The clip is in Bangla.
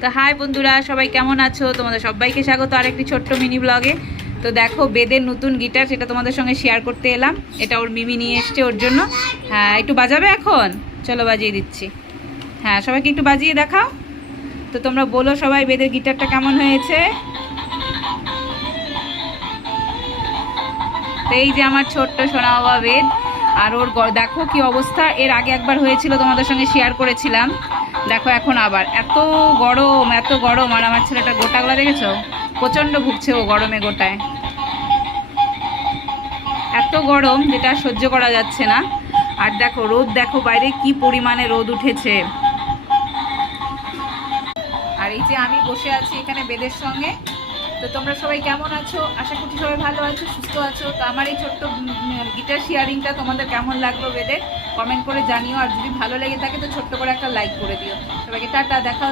তো হাই বন্ধুরা, সবাই কেমন আছো? তোমাদের সবাইকে স্বাগত আরেকটি ছোট্ট মিনি ব্লগে। তো দেখো বেদের নতুন গিটার, সেটা তোমাদের সঙ্গে শেয়ার করতে এলাম। এটা ওর মিমি নিয়ে এসছে ওর জন্য। হ্যাঁ, একটু বাজাবে এখন? চলো বাজিয়ে দিচ্ছি। হ্যাঁ, সবাইকে একটু বাজিয়ে দেখাও। তো তোমরা বলো সবাই বেদের গিটারটা কেমন হয়েছে। তো এই যে আমার ছোট্ট সোনা বাবা বেদ, আর ওর দেখো কি অবস্থা। এর আগে একবার হয়েছিল, তোমাদের সঙ্গে শেয়ার করেছিলাম। দেখো এখন আবার এত গরম, এত গরম। আর আমার ছেলেটা গোটাগুলা দেখেছো, প্রচণ্ড ভুগছে ও গরমে গোটায়। এত গরম যেটা সহ্য করা যাচ্ছে না। আর দেখো রোদ, দেখো বাইরে কি পরিমাণে রোদ উঠেছে। আর এই যে আমি বসে আছি এখানে বেদের সঙ্গে। তো তোমরা সবাই কেমন আছো? আশা করছি সবাই ভালো আছো, সুস্থ আছো। তো আমার এই ছোট্ট গিটার শেয়ারিংটা তোমাদের কেমন লাগলো বেদের কমেন্ট করে জানিও। আর যদি ভালো লেগে থাকে তো ছোট্ট করে একটা লাইক করে দিও। সবাইকে টাটা, দেখা